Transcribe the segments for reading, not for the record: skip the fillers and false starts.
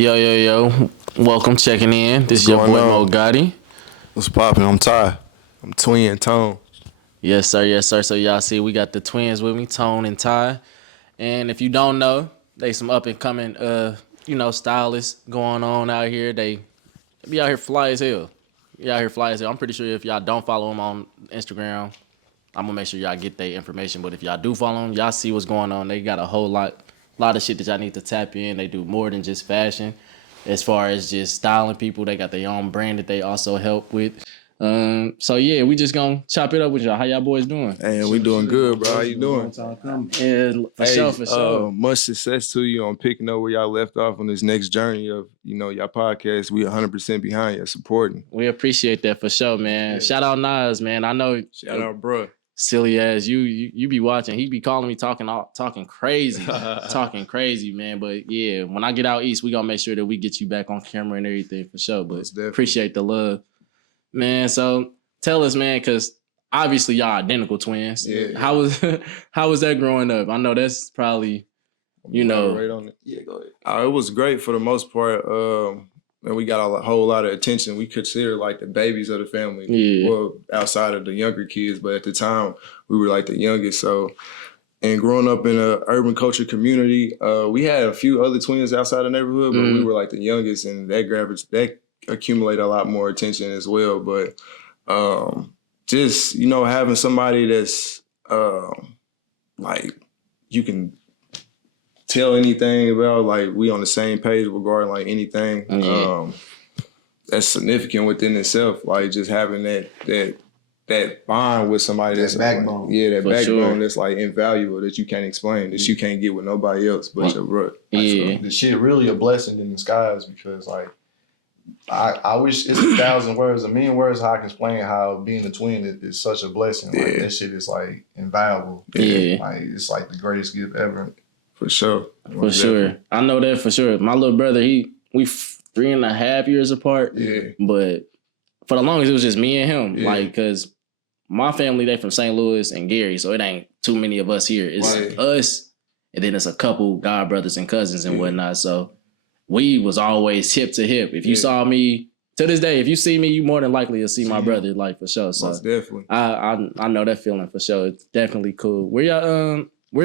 Yo, yo, yo. Welcome, checking in. This is your boy Mo Gotti. What's poppin'? I'm Ty. I'm Twin Tone. Yes, sir. Yes, sir. So y'all see we got the twins with me, Tone and Ty. And if you don't know, they some up and coming stylists going on out here. They be out here fly as hell. I'm pretty sure if y'all don't follow them on Instagram, I'm gonna make sure y'all get their information. But if y'all do follow them, y'all see what's going on. They got a whole lot of shit that y'all need to tap in. They do more than just fashion. As far as just styling people, they got their own brand that they also help with. So yeah, we just gonna chop it up with y'all. How y'all boys doing? Hey, we doing good, bro. How you doing? Yeah, for sure. Much success to you on picking up where y'all left off on this next journey of, y'all podcast. We 100% behind you, supporting. We appreciate that for sure, man. Yeah. Shout out Nas, man. I know. Shout out, bro. Silly ass, you be watching. He be calling me talking crazy, talking crazy, man. But yeah, when I get out east, we gonna make sure that we get you back on camera and everything for sure. But appreciate the love, man. So tell us, man, because obviously y'all identical twins. Yeah. How was that growing up? I know that's probably, Right on it. Yeah, go ahead. It was great for the most part. And we got a whole lot of attention. We consider like the babies of the family. Yeah. Well, outside of the younger kids, but at the time we were like the youngest. So, and growing up in an urban culture community, we had a few other twins outside the neighborhood, but we were like the youngest, and that accumulated a lot more attention as well. But just having somebody that's like you can tell anything about, like we on the same page regarding like anything. That's significant within itself. Like just having that bond with somebody that's backbone. Like, that backbone that's like invaluable, that you can't explain, that you can't get with nobody else but your brother. Yeah. The shit really a blessing in disguise, because like I wish it's 1,000 words, a million words how I can explain how being a twin is such a blessing. Like that shit is like invaluable. Yeah. Like it's like the greatest gift ever. For sure. For sure. I know that for sure. My little brother, we 3.5 years apart. Yeah. But for the longest, it was just me and him. Yeah. Like, because my family, they from St. Louis and Gary, so it ain't too many of us here. It's us, and then it's a couple god brothers and cousins and whatnot. So we was always hip to hip. If you saw me, to this day, if you see me, you more than likely will see my brother, like, for sure. So most definitely. I know that feeling for sure. It's definitely cool. Where'd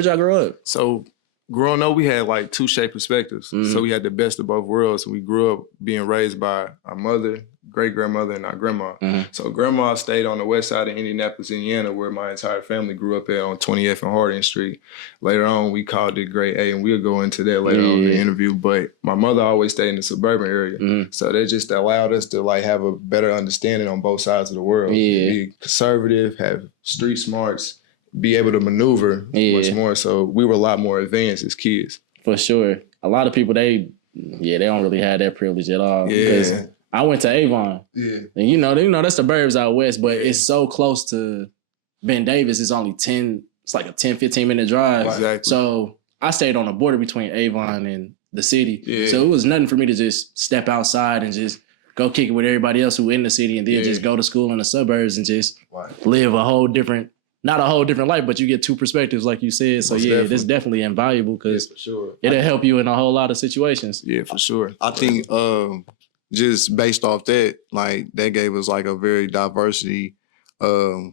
y'all grow up? So growing up, we had like two shape perspectives. So we had the best of both worlds. We grew up being raised by our mother, great-grandmother, and our grandma. So grandma stayed on the west side of Indianapolis, Indiana, where my entire family grew up at on 20th and Harding Street. Later on, we called it Grade A, and we'll go into that later on in the interview. But my mother always stayed in the suburban area. So that just allowed us to like have a better understanding on both sides of the world. Be conservative, have street smarts, be able to maneuver much more. So we were a lot more advanced as kids. For sure. A lot of people, they don't really have that privilege at all. Yeah. I went to Avon. Yeah. And that's the burbs out west, but it's so close to Ben Davis. It's only it's like a 10, 15 minute drive. Exactly. So I stayed on the border between Avon and the city. Yeah. So it was nothing for me to just step outside and just go kick it with everybody else who in the city, and then just go to school in the suburbs and just live not a whole different life, but you get two perspectives, like you said. So that's definitely invaluable, because it'll help you in a whole lot of situations. Yeah, for sure. I think just based off that, like that gave us like a very diversity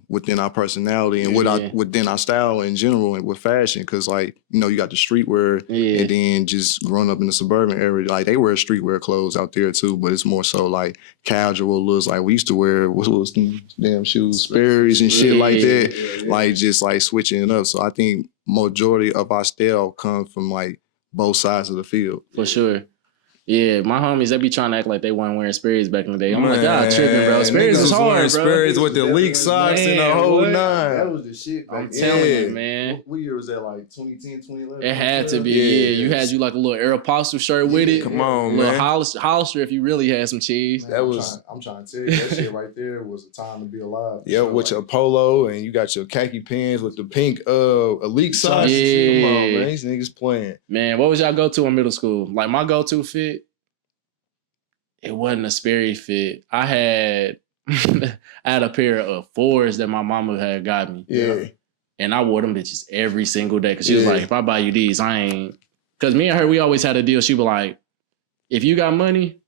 within our personality and within our style in general and with fashion, because like you got the streetwear and then just growing up in the suburban area, like they wear streetwear clothes out there too, but it's more so like casual looks. Like we used to wear what was them damn shoes, Sperry's and shit like that, like just like switching it up. So I think majority of our style comes from like both sides of the field. For sure. Yeah, my homies, they be trying to act like they weren't wearing Sperry's back in the day. I'm like, God, tripping, bro. Sperry's was hard, bro. Sperry's with the leak socks and the whole nine. That was the shit. I'm telling you, man. What year was that, like 2010, 2011? It had to be, You had you like a little Aeropostale shirt with it. Come on, man. man. Hollister if you really had some cheese. Man, I'm trying to tell you, that shit right there was a time to be alive. Yeah, with your polo, and you got your khaki pants with the pink elite socks. Yeah. Come on, man. These niggas playing. Man, what was y'all go-to in middle school? Like my go-to fit, it wasn't a Sperry fit. I had a pair of 4s that my mama had got me. Yeah. And I wore them bitches every single day. Cause she was like, if I buy you these, I ain't. Cause me and her, we always had a deal. She was like, if you got money,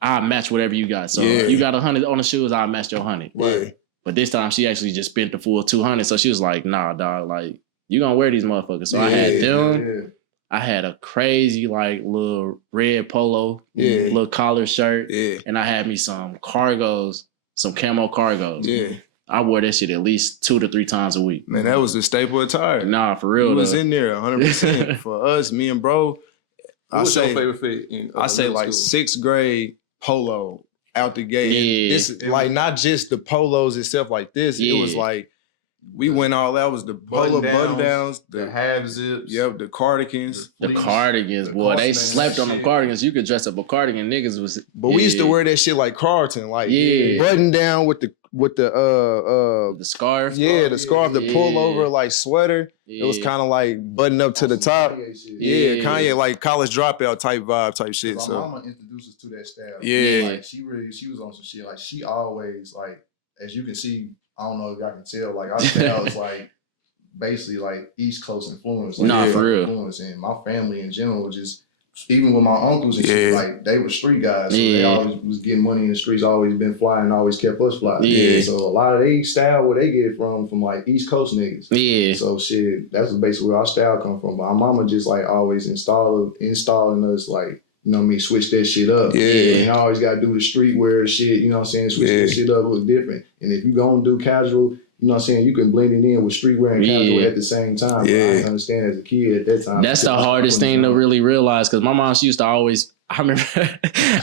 I'll match whatever you got. So if you got 100 on the shoes, I'll match your 100. Right. But this time she actually just spent the full 200. So she was like, nah, dog, like, you gonna wear these motherfuckers. So I had them. Yeah. I had a crazy, like, little red polo, little collar shirt. Yeah. And I had me some cargos, some camo cargos. Yeah. I wore that shit at least 2 to 3 times a week. Man, that was the staple attire. Nah, for real. It was in there 100%. For us, me and bro, What was your favorite fit? I say like 6th grade polo out the gate. Yeah. This like not just the polos itself like this. Yeah. It was like we went all out. It was the polo button downs, the half zips. Yep, the cardigans. The cardigans, boy. They slept on them cardigans. You could dress up a cardigan. Niggas was. But we used to wear that shit like Carlton, like button down with the scarf. Yeah, the scarf, the pullover like sweater. Yeah. It was kind of like button up to the top. Kanye like college dropout type vibe type shit. So my mama introduced us to that style. Yeah, like she was on some shit. Like she always like, as you can see, I don't know if y'all can tell, like our style is like basically like East Coast influence. Like, for real. Influence. And my family in general just, even with my uncles and shit, like they were street guys. So they always was getting money in the streets, always been flying, always kept us fly. Yeah. So a lot of they style, where they get it from like East Coast niggas. Yeah. So shit, that's basically where our style come from. But our mama just like always installing us like, you know what I mean, switch that shit up. Yeah. And I always gotta do the streetwear shit, you know what I'm saying? Switch that shit up, look different. And if you gonna do casual, you know what I'm saying, you can blend it in with streetwear and casual at the same time. But I didn't understand as a kid at that time. That's the hardest thing to really realize, because my mom, she used to always, I remember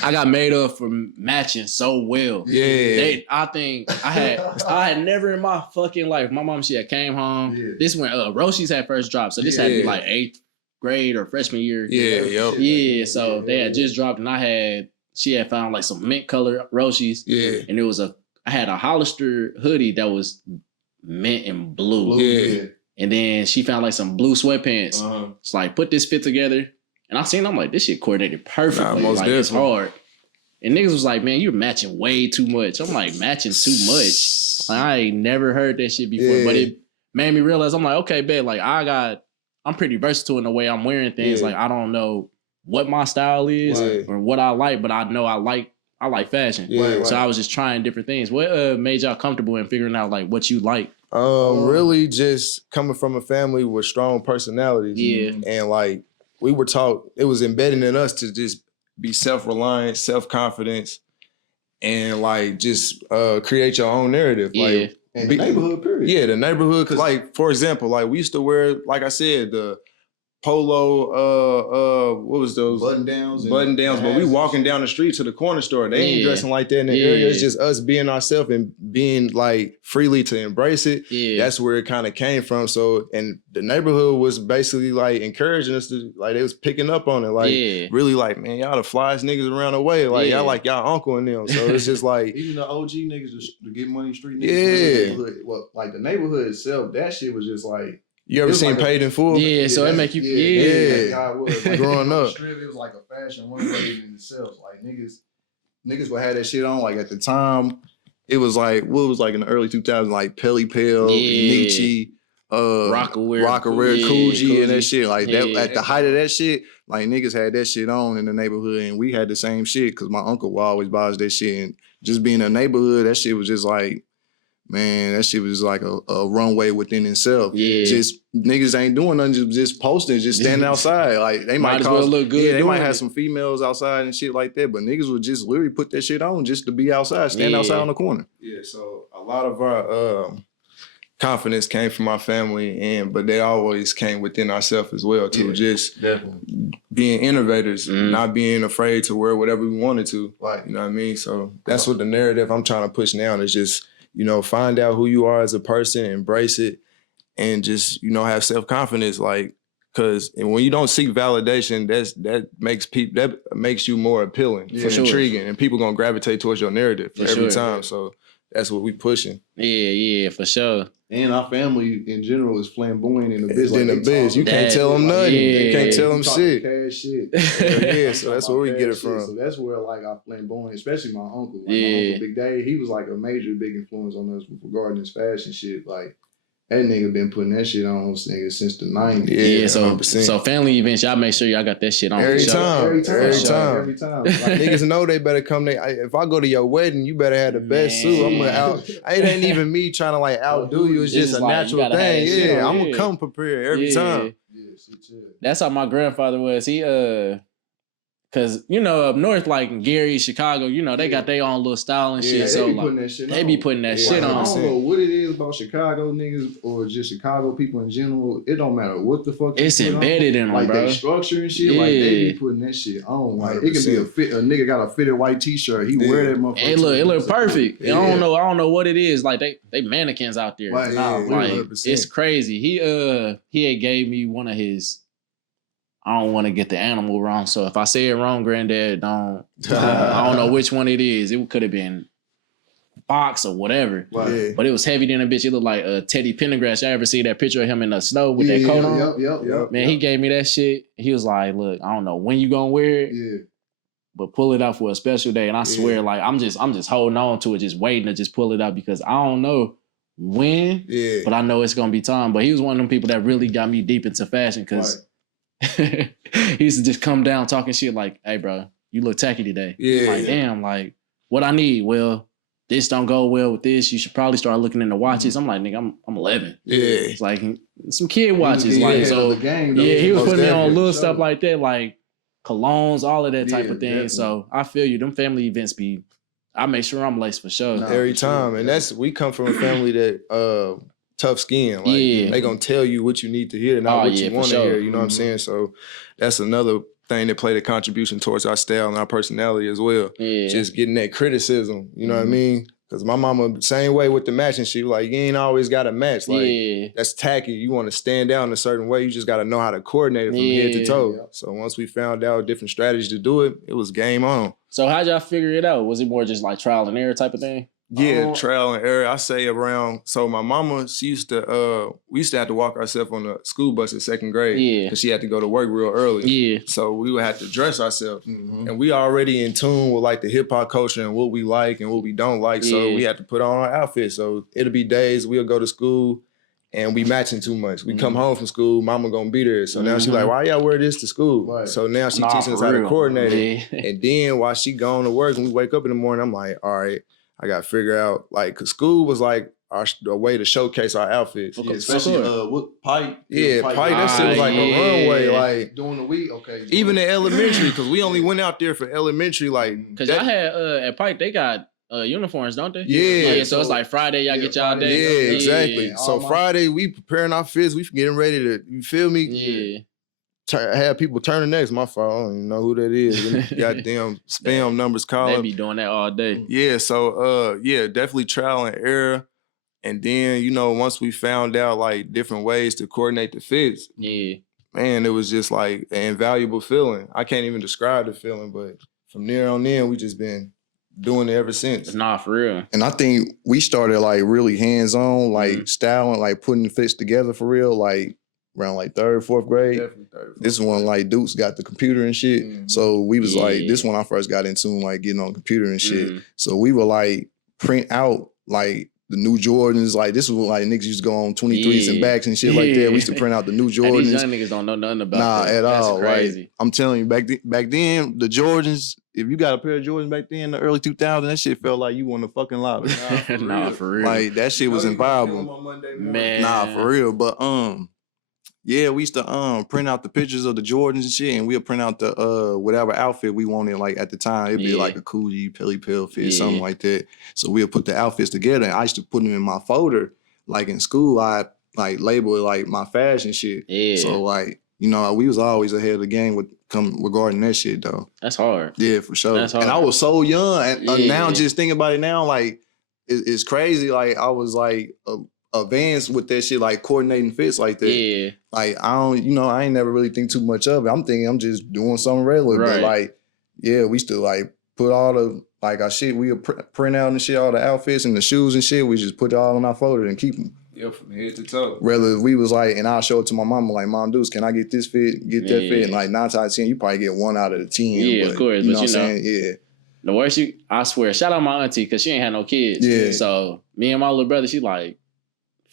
I got made up for matching so well. Yeah. I think I had never in my fucking life, my mom, she had came home. Yeah. This when Roshi's had first dropped. So this had to be like 8th grade or freshman year. Yeah. So they had just dropped, and she had found like some mint color Roshi's. Yeah. And I had a Hollister hoodie that was mint and blue. Yeah. And then she found like some blue sweatpants. It's like, put this fit together. And I seen, I'm like, this shit coordinated perfectly. Like, it's hard. And niggas was like, man, you're matching way too much. I'm like, matching too much. Like, I ain't never heard that shit before. But it made me realize, I'm like, okay, bet, like I'm pretty versatile in the way I'm wearing things. Like, I don't know what my style is or what I like, but I know I like fashion. So I was just trying different things. What made y'all comfortable in figuring out like what you like? Really just coming from a family with strong personalities. Yeah. And like we were taught, it was embedded in us to just be self-reliant, self-confidence, and like just create your own narrative. Like and the neighborhood period. Yeah, the neighborhood. Cause like, for example, like we used to wear, like I said, the polo, what was those? Button downs. But we walking down the street to the corner store. They ain't dressing like that in the area. It's just us being ourselves and being like freely to embrace it. Yeah. That's where it kind of came from. So, and the neighborhood was basically like encouraging us to, like, they was picking up on it. Like, really like, man, y'all the flyest niggas around the way. Like, y'all like y'all uncle and them. So it's just like. Even the OG niggas to get money, street niggas. Yeah. Well, like the neighborhood itself, that shit was just like. You ever seen like Paid in Full? Yeah, so it make you like, growing up. Strip, it was like a fashion runway in itself. Like niggas would have that shit on. Like at the time, it was like what was like in the early 2000s, like Pelly Pill, Nietzsche, Rockaware, Coogee, and that shit. Like that at the height of that shit, like niggas had that shit on in the neighborhood, and we had the same shit because my uncle would always buy us that shit. And just being in a neighborhood, that shit was just like. Man, that shit was like a runway within itself. Yeah. Just niggas ain't doing nothing, just posting, just standing outside. Like they might well look good. Yeah, they might have some females outside and shit like that, but niggas would just literally put that shit on just to be outside, stand outside on the corner. Yeah, so a lot of our confidence came from our family, but they always came within ourselves as well too. Just being innovators, not being afraid to wear whatever we wanted to. Right. You know what I mean? So that's what the narrative I'm trying to push now is just. You know, find out who you are as a person, embrace it, and just, you know, have self-confidence. Like, cause when you don't seek validation, that makes you more appealing, intriguing, and people gonna gravitate towards your narrative every time. So that's what we pushing. Yeah, for sure. And our family in general is flamboyant in the biz. In the biz, you can't tell them nothing. You can't tell them shit. Cash shit. So that's where we get it from. So that's where like our flamboyant, especially my uncle. Like my uncle Big Daddy, he was like a major big influence on us regarding this fashion shit. Like That nigga been putting that shit on nigga since the 90s. Yeah, so 100%. so family events, y'all make sure y'all got that shit on. Every for sure. time. Every time. Like, niggas know they better come. If I go to your wedding, you better have the best suit. I'm gonna out. It ain't even me trying to like outdo you. It's just a like, natural thing. Yeah, I'm yeah. gonna come prepared every time. Yeah, shit, chill. That's how my grandfather was. He cause you know up north like Gary, Chicago, you know they got their own little style and shit. Yeah, So they be like putting that shit they on. be putting that shit I on. don't know what it is about Chicago niggas or just Chicago people in general. It don't matter what the fuck. It's embedded in them, like bro. They structure and shit. Yeah. Like they be putting that shit on. Like it could be a nigga got a fitted white t-shirt. He wear that motherfucker. It look perfect. Yeah. I don't know what it is. Like they mannequins out there. Like, like it's crazy. He had gave me one of his. I don't want to get the animal wrong, so if I say it wrong, granddad, I don't know which one it is. It could have been fox or whatever, but it was heavy than a bitch. It looked like Teddy Pendergrass. Y'all ever see that picture of him in the snow with that coat on? Yep. Man, he gave me that shit. He was like, "Look, I don't know when you gonna wear it, but pull it out for a special day." And I swear, like I'm just holding on to it, just waiting to just pull it out because I don't know when, but I know it's gonna be time. But he was one of them people that really got me deep into fashion because. He used to just come down talking shit like, "Hey, bro, you look tacky today." Like, damn, like, what I need? Well, this don't go well with this. You should probably start looking into watches. I'm like, nigga, I'm 11. It's like some kid watches. Like, so he was putting me on little stuff like that, like colognes, all of that type of thing. Definitely. So I feel you. Them family events I make sure I'm laced for sure. Every time. And we come from a family that tough skin. Like they gonna tell you what you need to hear, not what you want to hear. You know what I'm saying? So that's another thing that played a contribution towards our style and our personality as well. Just getting that criticism. You know what I mean? Because my mama, same way with the matching, she was like, you ain't always got to match. Like that's tacky. You want to stand out in a certain way. You just got to know how to coordinate it from head to toe. So once we found out different strategies to do it, it was game on. So how'd y'all figure it out? Was it more just like trial and error type of thing? Yeah, trial and error. I say around. So my mama, she used to. We used to have to walk ourselves on the school bus in second grade because she had to go to work real early. So we would have to dress ourselves, and we already in tune with like the hip hop culture and what we like and what we don't like. So we had to put on our outfits. So it'll be days we'll go to school and we matching too much. We come home from school, mama gonna be there. So now she like, why y'all wear this to school? Right. So now she teaching us how to coordinate it. And then while she going to work and we wake up in the morning, I'm like, all right. I got to figure out, like, because school was like a way to showcase our outfits. Okay, especially what pipe. Pipe. That shit was like a runway. Like during the week, even in elementary, because we only went out there for elementary. Like, because y'all had at Pike, they got uniforms, don't they? Yeah. So it's like Friday, y'all get y'all day. Yeah, exactly. So Friday, we preparing our fits. We getting ready to, you feel me? Yeah. Have people turning next. My fault. I don't even know who that is. Goddamn spam numbers calling. They be doing that all day. Yeah. So definitely trial and error. And then, once we found out like different ways to coordinate the fits, man, it was just like an invaluable feeling. I can't even describe the feeling, but from there on in, we just been doing it ever since. Nah, for real. And I think we started like really hands-on, like styling, like putting the fits together for real, like around like third, fourth grade. Definitely third. This one, like Dukes got the computer and shit. So we was like, this one I first got into, like getting on the computer and shit. So we would like print out like the new Jordans. Like this was like niggas used to go on 23s and backs and shit like that. We used to print out the new Jordans. And these young niggas don't know nothing about that. At all. That's crazy. Like, I'm telling you, back then, the Jordans, if you got a pair of Jordans back then in the early 2000s, that shit felt like you won the fucking lottery. Nah, for real. Like that shit was inviolable. Man. Nah, for real. But yeah, we used to print out the pictures of the Jordans and shit, and we'll print out the whatever outfit we wanted. Like at the time, it'd be like a Coogee, Pilly Pill fit, something like that. So we'll put the outfits together, and I used to put them in my folder. Like in school, I like label it like my fashion shit. Yeah. So like, we was always ahead of the game regarding that shit though. That's hard. Yeah, for sure. That's hard. And I was so young, and now just thinking about it now, like it's crazy. Like I was like advanced with that shit, like coordinating fits like that. Yeah. Like I don't, I ain't never really think too much of it. I'm thinking I'm just doing something regular. Right. But like, yeah, we still like put all the like our shit. We print out and shit, all the outfits and the shoes and shit. We just put it all in our folder and keep them. Yeah, from head to toe. Rather, we was like, and I'll show it to my mama, like, Mom, Deuce, can I get this fit, get that fit? And like 9 times out of 10, you probably get 1 out of the 10. Yeah, of course. You know what I'm saying? Yeah. The worst I swear, shout out my auntie, because she ain't had no kids. Yeah. So me and my little brother, she like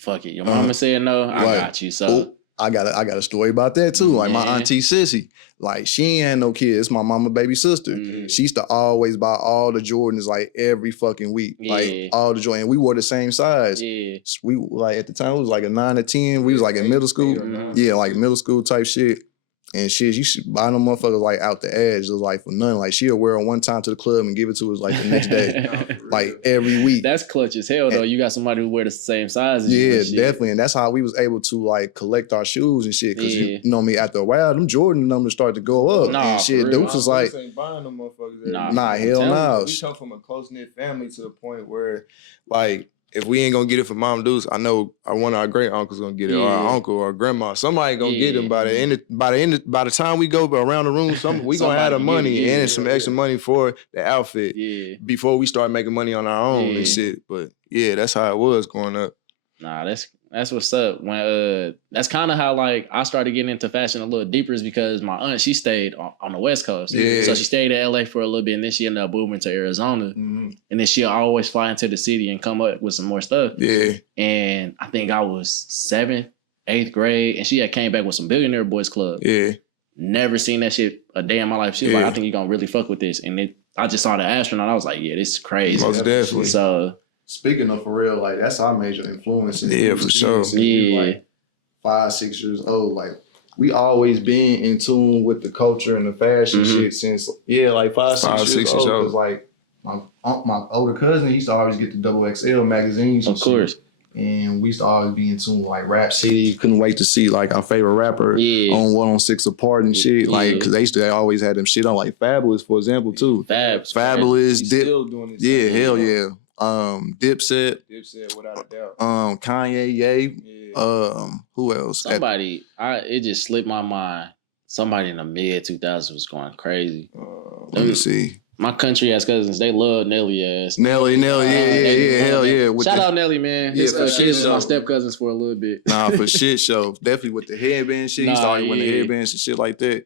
fuck it. Your mama said no, I got you. So I got a story about that too. Like my auntie Sissy, like she ain't had no kids. It's my mama baby sister. She used to always buy all the Jordans like every fucking week. Like all the Jordans. And we wore the same size. Yeah. We like at the time it was like a 9 or 10. We was like in middle school. Yeah, like middle school type shit. And shit, you should buy them motherfuckers like out the edge, just like for nothing. Like she'll wear them one time to the club and give it to us like the next day, like every week. That's clutch as hell though. You got somebody who wear the same size as you. Yeah, definitely. And that's how we was able to like collect our shoes and shit. Cause you know me, after a while, them Jordan numbers started to go up. Nah, and shit, Dukes was like, ain't buying them motherfuckers. Nah, hell no. We come from a close knit family to the point where, like, if we ain't gonna get it for Mom Deuce, I know one of our great uncles gonna get it, or our uncle or our grandma. Somebody gonna get them by the time we go around the room. We gonna have the money and some extra money for the outfit before we start making money on our own and shit. But yeah, that's how it was growing up. Nah, that's what's up. When that's kind of how like I started getting into fashion a little deeper is because my aunt, she stayed on the West Coast. Yeah. So she stayed in LA for a little bit and then she ended up moving to Arizona. And then she'll always fly into the city and come up with some more stuff. Yeah. And I think I was 7th, 8th grade and she had came back with some Billionaire Boys Club. Yeah. Never seen that shit a day in my life. She was like, I think you're gonna really fuck with this. And I just saw the astronaut. I was like, yeah, this is crazy. Most definitely. So speaking of for real, like that's our major influence. Yeah, for sure. Yeah, like 5, 6 years old. Like we always been in tune with the culture and the fashion shit since like 5, 6 years old. Cause like my older cousin, he used to always get the XXL magazines. Of course. Shit. And we used to always be in tune with like Rap City. Couldn't wait to see like our favorite rapper on 106 Apart and shit. Like, cause they used to always had them shit on like Fabulous, for example, too. Fabulous, still doing it. Yeah, hell yeah. Dipset, without a doubt. Kanye, who else? It just slipped my mind. Somebody in the mid 2000s was going crazy. Let me see. My country ass cousins, they love Nelly ass. Nelly, hell yeah. Shout out Nelly, man. Yeah, for shit show. My step cousins for a little bit. Nah, for shit show. Definitely with the headband shit. He started with the headbands and shit like that.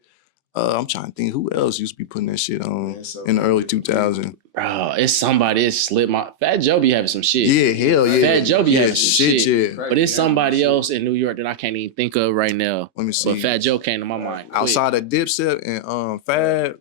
I'm trying to think who else used to be putting that shit on in the early 2000s. Bro, it's somebody. It slipped my... Fat Joe be having some shit. Yeah, hell yeah. Fat Joe be having some shit. Yeah. But it's somebody else in New York that I can't even think of right now. Let me see. But Fat Joe came to my mind. Outside of Dipset and Fab,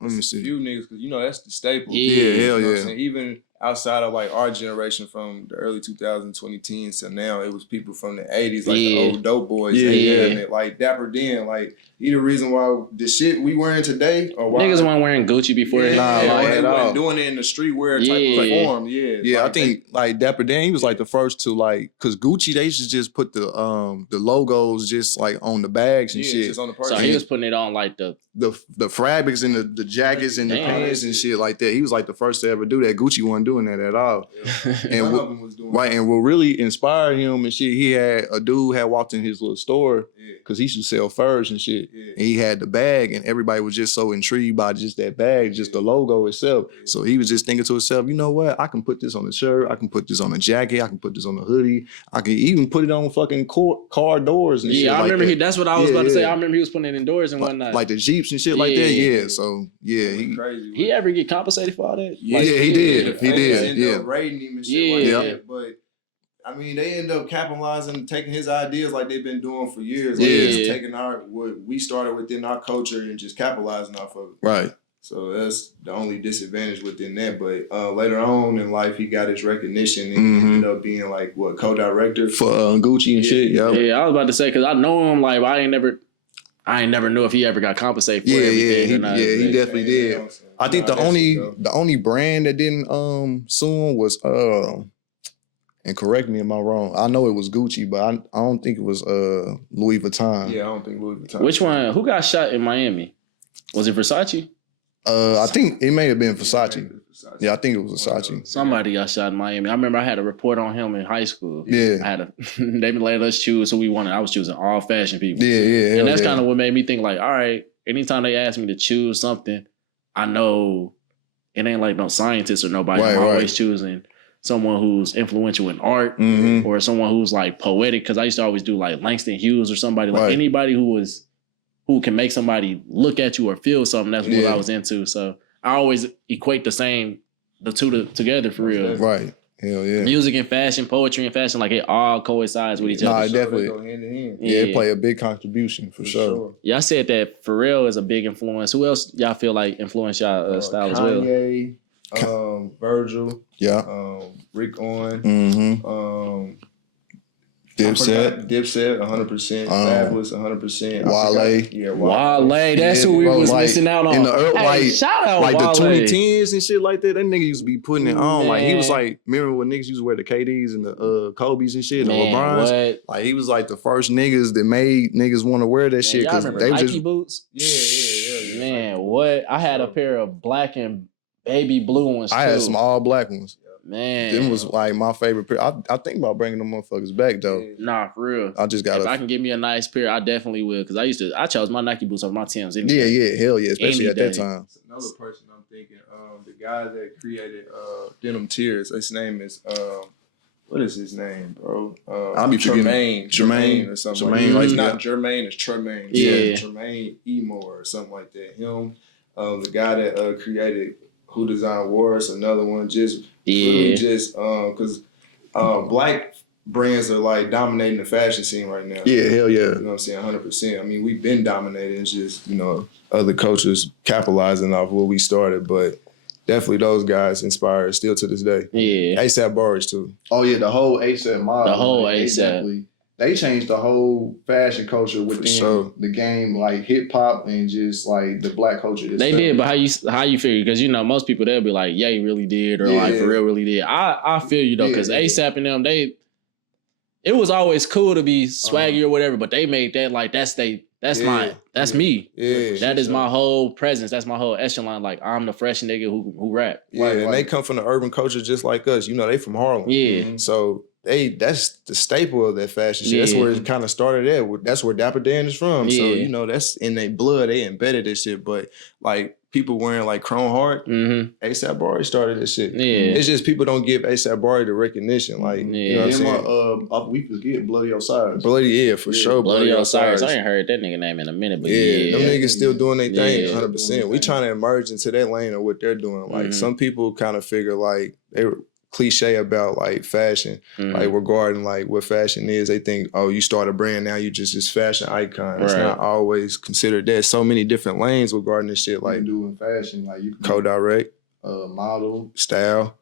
let me see. A few niggas, because that's the staple. Yeah, hell yeah. Even outside of like our generation from the early 2000s, 2010s to now, it was people from the 80s, like the old dope boys. And like Dapper Dan, like he the reason why the shit we wearing today, or why niggas weren't wearing Gucci before. They wasn't doing it in the streetwear type of form. Yeah, like, I think like Dapper Dan, he was like the first to like, cause Gucci they used to just put the logos just like on the bags and shit. Just on the person. So he was putting it on like the fabrics and the jackets and the pants and shit like that. He was like the first to ever do that. Gucci wasn't doing that at all. And what really inspired him and shit, he had a dude had walked in his little store because he used to sell furs and shit. And he had the bag and everybody was just so intrigued by just that bag, just the logo itself. So he was just thinking to himself, you know what? I can put this on the shirt. I can put this on a jacket. I can put this on a hoodie. I can even put it on fucking car doors and shit. Yeah, I like remember that. that's what I was about to say. I remember he was putting it indoors and whatnot. Like the Jeeps and shit like that. Yeah. So he ever get compensated for all that? Yeah, he did. He did. Yeah. Raiding him and shit like that. But I mean, they end up capitalizing, taking his ideas like they've been doing for years. Like just taking what we started within our culture and just capitalizing off of it. Right. So that's the only disadvantage within that. But later on in life, he got his recognition and ended up being like co-director for Gucci and shit. Yeah, I was about to say because I know him. Like I ain't never knew if he ever got compensated for everything. He definitely did. I think the only brand that didn't sue him was and correct me if I'm wrong. I know it was Gucci, but I don't think it was Louis Vuitton. Yeah, I don't think Louis Vuitton. Which one? Who got shot in Miami? Was it Versace? I think it may have been Versace. Yeah, I think it was Versace. Somebody got shot in Miami. I remember I had a report on him in high school. Yeah. They let us choose who we wanted. I was choosing all fashion people. Yeah. And that's kind of what made me think like, all right, anytime they ask me to choose something, I know it ain't like no scientist or nobody. I'm always choosing someone who's influential in art or someone who's like poetic. Cause I used to always do like Langston Hughes or somebody like anybody who can make somebody look at you or feel something. That's what I was into. So I always equate the two together for real. Right. Hell yeah. Music and fashion, poetry and fashion, like it all coincides with each other. Nah, They definitely. go hand in hand. Yeah, it play a big contribution for sure. Y'all said that Pharrell is a big influence. Who else y'all feel like influenced y'all style as well? Kanye, Virgil, Yeah. Rick Owen, Dipset. Dipset, 100%. Fabulous, 100%. Wale. Yeah, Wale, that's who we was missing out on. In the Hey, shout out like Wale. the 2010s and shit like that. That nigga used to be putting it on. Like he was Man. like, remember when niggas used to wear the KDs and the Kobe's and shit, and the Man, LeBrons? what? Like he was like the first niggas that made niggas want to wear that shit Y'all because remember they Nike just boots? Yeah. Man, what? I had a pair of black and baby blue ones too. I had some all black ones. Man, Them was like my favorite pair. I think about bringing them motherfuckers back though. nah, for real. I just If I gotta. can get me a nice pair, I definitely will. Because I chose my Nike boots over my Timbs. Yeah, hell yeah, especially Any at that day. time. Another person I'm thinking, the guy that created Denim Tears, his name is what is his name, bro? I'll be forgetting. Jermaine or something. Jermaine, like that. It's yeah. not Jermaine, it's Tremaine. Yeah. Tremaine Emo or something like that. Him, the guy that created Who Designed Wars, another one, just really just because black brands are like dominating the fashion scene right now. Yeah, hell yeah. You know what I'm saying? 100%. I mean, we've been dominating. It's just, other cultures capitalizing off what we started, but definitely those guys inspired still to this day. Yeah. ASAP Bars too. Oh yeah, the whole ASAP mob. The whole like, ASAP. They changed the whole fashion culture within the game, like hip hop and just like the black culture. They did, but how you figure? Because most people they'll be like, "Ye really did," or like Pharrell really did. I feel you though, because ASAP and them, it was always cool to be swaggy or whatever, but they made that like that's me. Yeah, That is my whole presence. That's my whole echelon. Like I'm the fresh nigga who rap. Yeah, and they come from the urban culture just like us. They from Harlem. Yeah. So that's the staple of that fashion shit. That's where it kind of started at. That's where Dapper Dan is from. Yeah. So, that's in their blood. They embedded this shit. But like people wearing like Chrome Heart, ASAP Bari started this shit. Yeah. It's just people don't give ASAP Bari the recognition. Like, you know what I'm saying? We forget Bloody Osiris. Bloody, yeah, for sure. Bloody Osiris. I ain't heard that nigga name in a minute, but them niggas still doing their thing, Yeah. 100%. We trying to emerge into that lane of what they're doing. Like some people kind of figure like they were cliche about like fashion, like regarding like what fashion is. They think, oh, you start a brand now, you just this fashion icon. It's not always considered that. So many different lanes regarding this shit. Like doing fashion, like you can co-direct, model, style,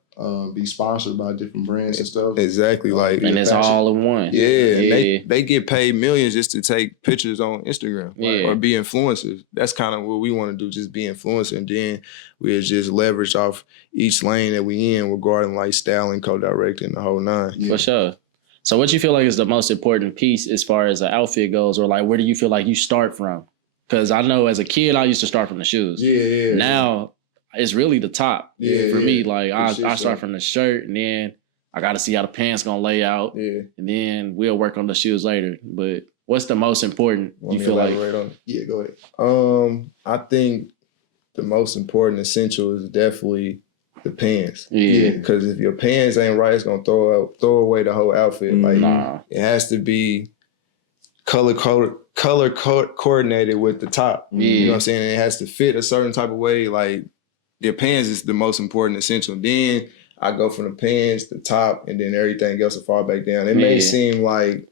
be sponsored by different brands and stuff. Exactly, like and it's all in one. Yeah, and they get paid millions just to take pictures on Instagram or be influencers. That's kind of what we want to do, just be influencers, and then we'll just leverage off each lane that we in regarding like styling, co-directing, the whole nine. For sure. So what you feel like is the most important piece as far as an outfit goes, or like where do you feel like you start from? Because I know as a kid I used to start from the shoes. Yeah. Now it's really the top. For me, like I start from the shirt, and then I got to see how the pants gonna lay out, and then we'll work on the shoes later. But what's the most important? You feel like? Yeah, go ahead. I think the most important essential is definitely the pants. Yeah. Because if your pants ain't right, it's gonna throw away the whole outfit. Like it has to be color coordinated with the top. You know what I'm saying? And it has to fit a certain type of way. Like your pants is the most important essential. Then I go from the pants, the top, and then everything else will fall back down. It may seem like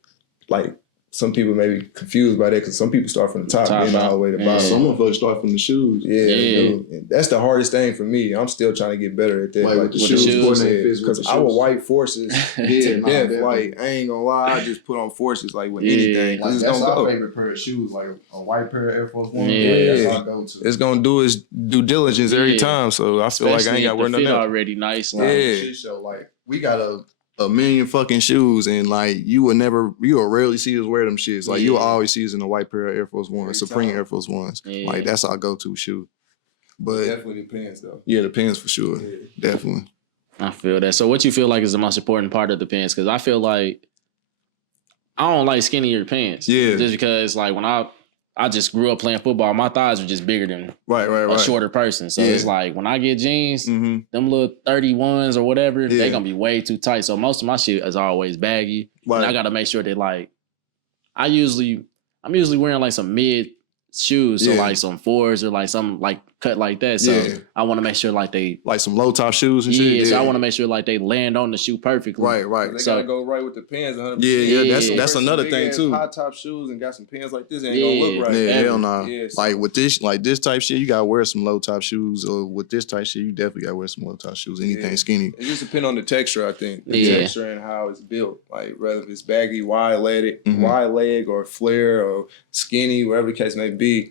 some people may be confused by that because some people start from the top and all the way to the bottom. Some of us start from the shoes. Yeah. That's the hardest thing for me. I'm still trying to get better at that. Like with the shoes, because I would white forces to death. Like I ain't gonna lie, I just put on forces like with anything. Like, it's that's gonna our go. favorite pair of shoes, like a white pair of Air Force One. Yeah. That's our go-to. It's gonna do its due diligence every time. So I feel like I ain't got to wear nothing else. Already nice. Yeah. Shit show, like We got a million fucking shoes, and like you will rarely see us wear them shits. Like you'll always see us in a white pair of Air Force Ones, Supreme Air Force Ones. Like that's our go-to shoe. But definitely the pants though. Yeah, the pants for sure. Yeah. Definitely. I feel that. So what you feel like is the most important part of the pants? Because I feel like I don't like skinnier pants. Yeah. Just because like when I just grew up playing football, my thighs were just bigger than a shorter person. So it's like when I get jeans, them little 31s or whatever, they're gonna be way too tight. So most of my shit is always baggy. And I gotta make sure that like I'm usually wearing like some mid shoes, so like some 4s or like some like cut like that. So Yeah. I want to make sure like they like some low top shoes and shit. so I want to make sure like they land on the shoe perfectly. Right. They So- gotta go right with the pins 100%. Yeah, Yeah. that's another thing too. High top shoes and got some pins like this, it ain't gonna look right. Yeah, Ever. hell no. Yeah, so- Like with this type shit, you gotta wear some low top shoes, or with this type shit, you definitely gotta wear some low top shoes. Anything Yeah. skinny. It just depends on the texture, I think. The Yeah. texture and how it's built. Like whether it's baggy, wide Mhm. leg, or flare, or skinny, whatever the case may be.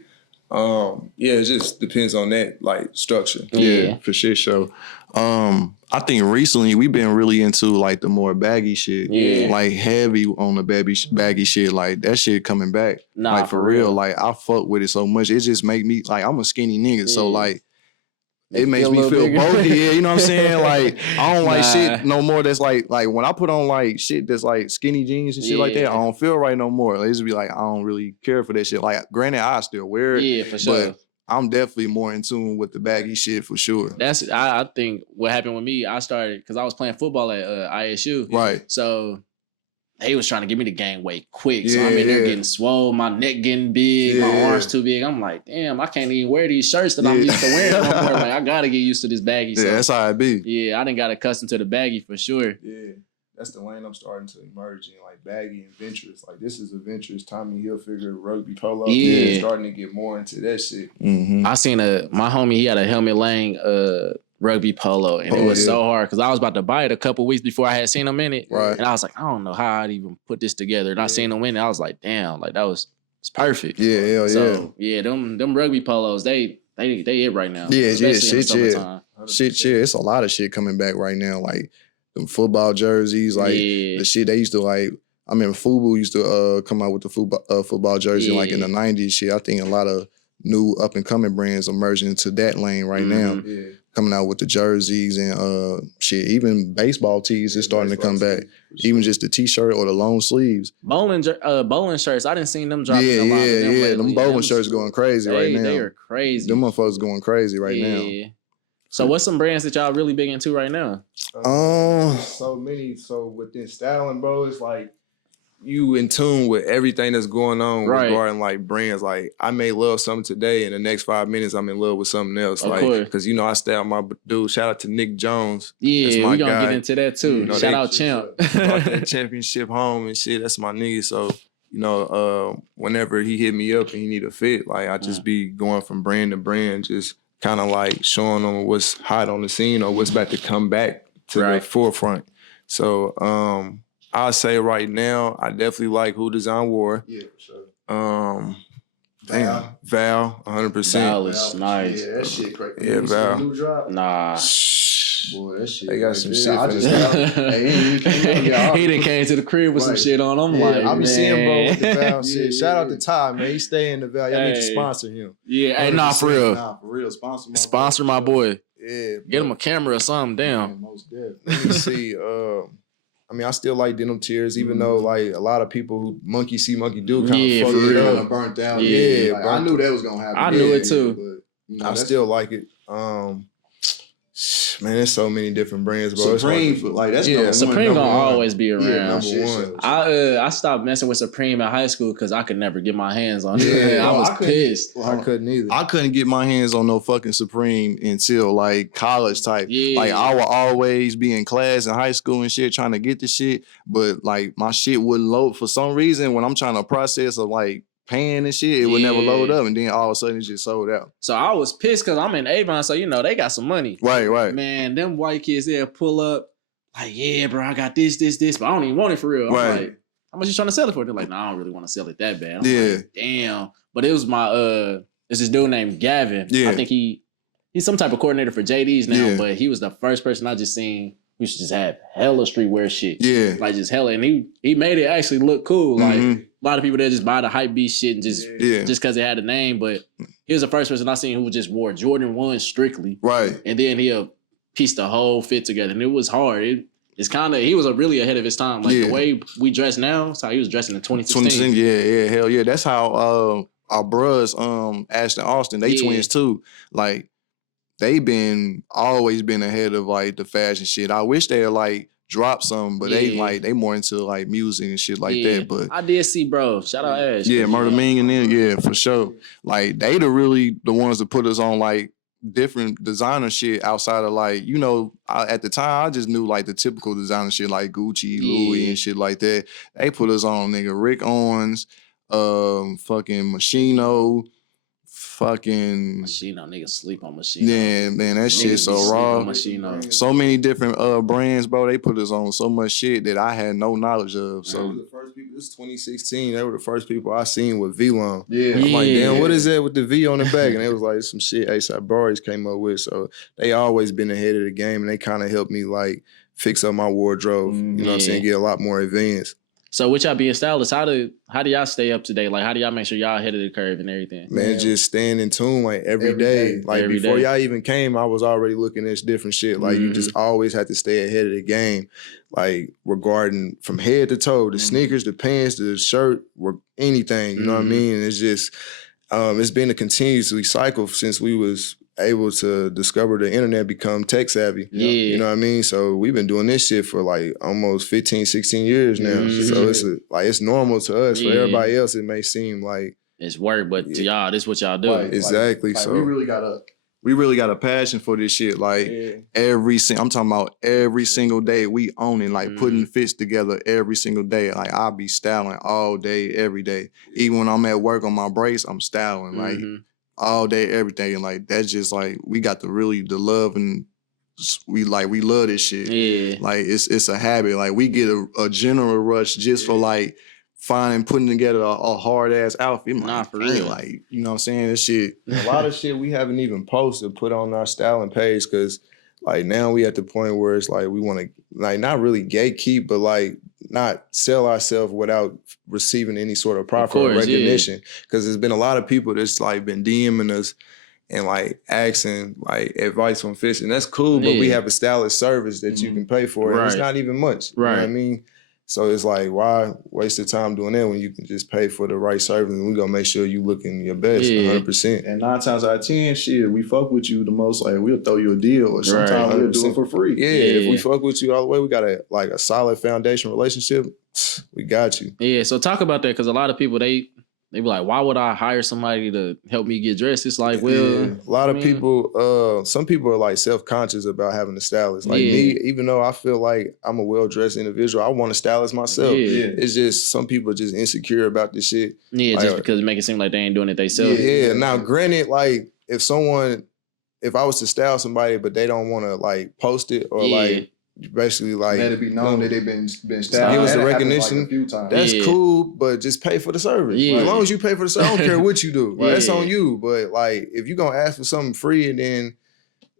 It just depends on that like structure. Yeah. For shit show. I think recently we've been really into like the more baggy shit. Yeah. Like heavy on the baggy shit. Like that shit coming back. Nah, like for real. Like I fuck with it so much. It just make me like I'm a skinny nigga. So Yeah. like Make it you makes feel a me little feel bigger. bulky. Yeah, you know what I'm saying? Like I don't like Nah. shit no more that's like when I put on like shit that's like skinny jeans and shit like that, Yeah. I don't feel right no more. Like, it just be like I don't really care for that shit. Like granted, I still wear it. Yeah, for sure. But I'm definitely more in tune with the baggy shit for sure. That's I think what happened with me. I started because I was playing football at ISU. Right. So they was trying to get me to gain weight quick. So Yeah, I'm in there yeah. getting swole, my neck getting big, my Yeah. arms too big. I'm like, damn, I can't even wear these shirts that I'm Yeah. used to wearing no more. Like I gotta get used to this baggy. Yeah, So that's how it be. yeah, I didn't got accustomed to the baggy for sure. Yeah. That's the lane I'm starting to emerge in, like baggy and adventurous. Like this is adventurous, Tommy Hilfiger, rugby polo. Yeah. Starting to get more into that shit. Mm-hmm. I seen my homie, he had a Helmet Lang rugby polo, and it was so hard because I was about to buy it a couple weeks before I had seen him in it. Right. And I was like, I don't know how I'd even put this together. And I seen him in it. I was like, damn, like it's perfect. Yeah, hell So yeah, them rugby polos, they it right now. Yeah, Especially in the shit, summertime. Shit, it's a lot of shit coming back right now. Like them football jerseys, like Yeah. the shit they used to like. I mean, FUBU used to come out with the football jersey like in the Yeah. 90s. Shit, I think a lot of new up and coming brands emerging into that lane right now, Mhm. Yeah. coming out with the jerseys and shit. Even baseball tees is starting to come back. Even just the t-shirt or the long sleeves. Bowling shirts, I didn't see them dropping Yeah, a lot of them lately. Them bowling Them- shirts going crazy right now. They are crazy. Them motherfuckers going crazy right now. Yeah. So what's some brands that y'all really big into right now? So many. So within styling, bro, it's like you in tune with everything that's going on Right. regarding like brands. Like I may love something today, in the next 5 minutes I'm in love with something else. Of like course. because I style my dude. Shout out to Nick Jones. Yeah, That's we my gonna guy. get into that too. You know, Shout they- out Champ. Brought that championship home and shit. That's my nigga. So whenever he hit me up and he need a fit, like I just be going from brand to brand, just kind of like showing them what's hot on the scene or what's about to come back to the Right. forefront. So I'll say right now, I definitely like Who Design War. Yeah, for sure. Val, 100%. Val is nice. Yeah, that shit crazy. Yeah, You see Val. the new drop? Nah. Boy, that shit. They got right some there. shit I for just that. He done came to the crib with some Right. shit on. I'm Yeah, like, I be seeing bro with the man. Val shit. Yeah, Shout out yeah. to Ty, man. He stay in the Val. Y'all need to Hey. sponsor him. Yeah, hey, nah, for real. Nah, for real. Sponsor my Sponsor my boy. Yeah. Get him a camera or something. Damn. Man, most definitely. Let me see. I mean, I still like denim tears, even though like a lot of people who monkey see, monkey do kind of Yeah, fuck for it real. up. Burnt out. Yeah, Like, I burnt- knew that was gonna happen. I knew it Yeah, too. But, you know, I that's still like it. Man, there's so many different brands, bro. It's Supreme hard for like that's Yeah, number Supreme one. gonna number one. always be around. Yeah, number Shit one. shows. I stopped messing with Supreme in high school because I could never get my hands on it. Yeah, I was I couldn't- pissed. I couldn't either. I couldn't get my hands on no fucking Supreme until like college type. Yeah. Like I would always be in class in high school and shit trying to get the shit, but like my shit wouldn't load for some reason when I'm trying to process of like paying and shit, it would never Yeah. load up, and then all of a sudden it just sold out. So I was pissed because I'm in Avon, so they got some money. Right. Man, them white kids there pull up like, yeah, bro, I got this, but I don't even want it for real. I'm Right. like, how much you trying to sell it for? They're like, no, I don't really want to sell it that bad. I'm Yeah. like, damn. But it was my there's this dude named Gavin. Yeah. I think he's some type of coordinator for JD's now, Yeah. but he was the first person I just seen who just had hella streetwear shit. Yeah. Like just hella, and he made it actually look cool. Like Mhm. a lot of people that just buy the hype beast shit and just Yeah. because it had a name, but he was the first person I seen who just wore Jordan 1 strictly. Right. And then he'll piece the whole fit together. And it was hard. It's kind of, he was really ahead of his time. Like Yeah. the way we dress now, it's how he was dressing in 2016. 2010, yeah, hell yeah. That's how our bros, Ashton Austin, they Yeah. twins too. Like they always been ahead of like the fashion shit. I wish they'd like drop some, but Yeah. they more into like music and shit like Yeah. that. But I did see, bro. Shout out Ash. yeah, Murder Ming and them, yeah, for sure. Like they the ones that put us on like different designer shit outside of like, you know, at the time I just knew like the typical designer shit like Gucci, Louis and shit like that. They put us on nigga Rick Owens, fucking Machino, fucking Machino, niggas sleep on Machino. Yeah, man, that shit so raw. Machino. So many different brands, bro. They put us on so much shit that I had no knowledge of. So they were the first people. This is 2016. They were the first people I seen with V-Long. Yeah. I'm like, damn, what is that with the V on the back? And it was like some shit A$AP Rocky came up with. So they always been ahead of the game, and they kind of helped me like fix up my wardrobe. You know what I'm saying? Get a lot more advanced. So with y'all being stylists, how do y'all stay up to date? Like, how do y'all make sure y'all ahead of the curve and everything? Man, just staying in tune like every day. Like every before day. y'all even came, I was already looking at different shit. Like you just always have to stay ahead of the game. Like regarding from head to toe, the sneakers, the pants, the shirt, anything. You know what I mean? And it's just it's been a continuously cycle since we was able to discover the internet, become tech savvy. Yeah. You know what I mean? So we've been doing this shit for like almost 15, 16 years now. So it's it's normal to us. For everybody else, it may seem like it's work, but to y'all, this is what y'all do. Right. Exactly. Like, so we really got a passion for this shit. Like I'm talking about every single day we own it, like putting fits together every single day. Like I'll be styling all day, every day. Even when I'm at work on my breaks, I'm styling. Like all day, every day. And like that's just like we got the love and we love this shit. Yeah. Like it's a habit. Like we get a general rush just for like putting together a hard ass outfit. Nah, like, for real. Like, you know what I'm saying? This shit. A lot of shit we haven't even posted, put on our styling page, because like now we at the point where it's like we want to like not really gatekeep, but like not sell ourselves without receiving any sort of profit or recognition. Because there's been a lot of people that's like been DMing us and like asking like advice from fish, and that's cool. But we have a stylist service that you can pay for, and it's not even much. You know what I mean? So it's like, why waste the time doing that when you can just pay for the right service and we gonna make sure you looking your best, 100%. And 9 times out of 10, shit, we fuck with you the most. Like we'll throw you a deal, or sometimes we'll do it for free. Yeah, if we fuck with you all the way, we got a solid foundation relationship. We got you. Yeah, so talk about that, because a lot of people they be like, why would I hire somebody to help me get dressed? It's like, well, a lot of people, some people are like self-conscious about having a stylist. Like me, even though I feel like I'm a well-dressed individual, I want a stylist myself. It's just some people are just insecure about this shit. Yeah, like, just because it make it seem like they ain't doing it themselves. Yeah. Now, granted, like if I was to style somebody, but they don't want to like post it or like basically like let it be known that they've been styled. Give us the recognition. Like a few times. That's cool, but just pay for the service. Yeah. As long as you pay for the service, I don't care what you do. That's on you. But like if you're gonna ask for something free and then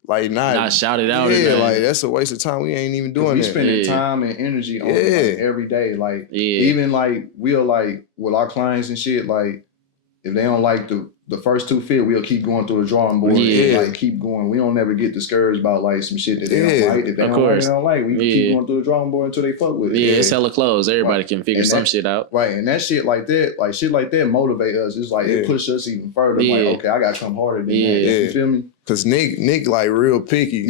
like not shout it out. Like that's a waste of time. We ain't even doing that. We spending time and energy on it like, every day. Like even like we'll like with our clients and shit, like if they don't like the first 2 fit, we'll keep going through the drawing board and like keep going. We don't ever get discouraged about like some shit that they don't like. If they don't like, we keep going through the drawing board until they fuck with it. Yeah, it's hella close. Everybody can figure some shit out. Right, and that shit like that motivate us. It's like it pushes us even further. Like, okay, I gotta come harder than that. You feel me? Cause Nick like real picky.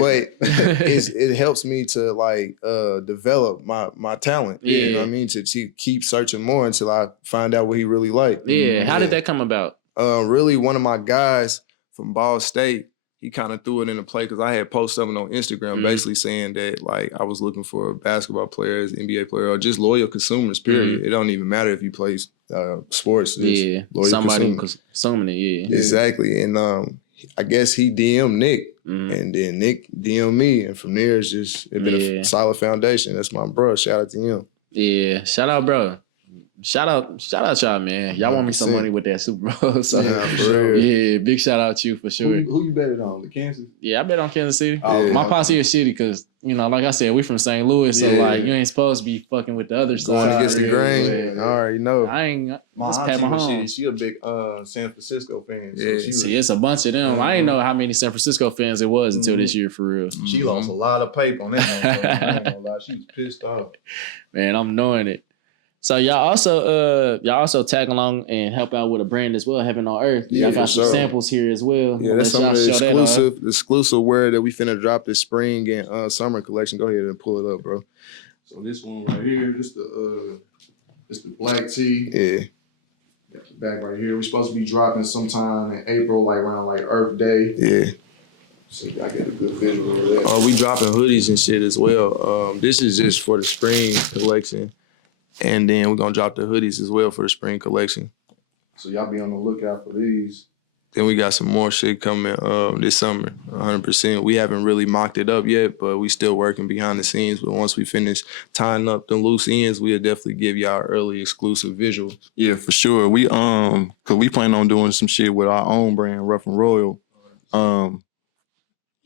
But it helps me to like develop my talent. You know what I mean? To keep searching more until I find out what he really like. Yeah. How did that come about? Really, one of my guys from Ball State, he kind of threw it into play because I had posted something on Instagram basically saying that like I was looking for basketball players, NBA players, or just loyal consumers, period. It don't even matter if you play sports. Loyal somebody consumers. consuming it, Exactly. And I guess he DM'd Nick, and then Nick DM'd me, and from there it's been a solid foundation. That's my bro. Shout out to him. Yeah, shout out, bro. Shout out y'all, man. Y'all want me some money with that Super Bowl. So big shout out to you for sure. Who you betted on? The Kansas? Yeah, I bet on Kansas City. My posse is shitty because, like I said, we from St. Louis, so like you ain't supposed to be fucking with the other side. Going against the grain. I already know. I ain't. My Pat Mahomes. She a big San Francisco fan. Yeah. So See, it's a bunch of them. I didn't know how many San Francisco fans it was until this year, for real. She lost a lot of paper on that one. So I ain't gonna lie. She was pissed off. Man, I'm knowing it. So y'all also tag along and help out with a brand as well, Heaven on Earth. Y'all got some samples here as well. Yeah, that's some of the exclusive wear that we finna drop this spring and summer collection. Go ahead and pull it up, bro. So this one right here, this the black tee. Yeah. Got the back right here. We're supposed to be dropping sometime in April, like around like Earth Day. Yeah. So I get a good visual of that. We dropping hoodies and shit as well. This is just for the spring collection. And then we're gonna drop the hoodies as well for the spring collection. So y'all be on the lookout for these. Then we got some more shit coming this summer, 100%. We haven't really mocked it up yet, but we still working behind the scenes. But once we finish tying up the loose ends, we'll definitely give y'all early exclusive visual. Yeah, for sure. We cause we plan on doing some shit with our own brand, Rough and Royal.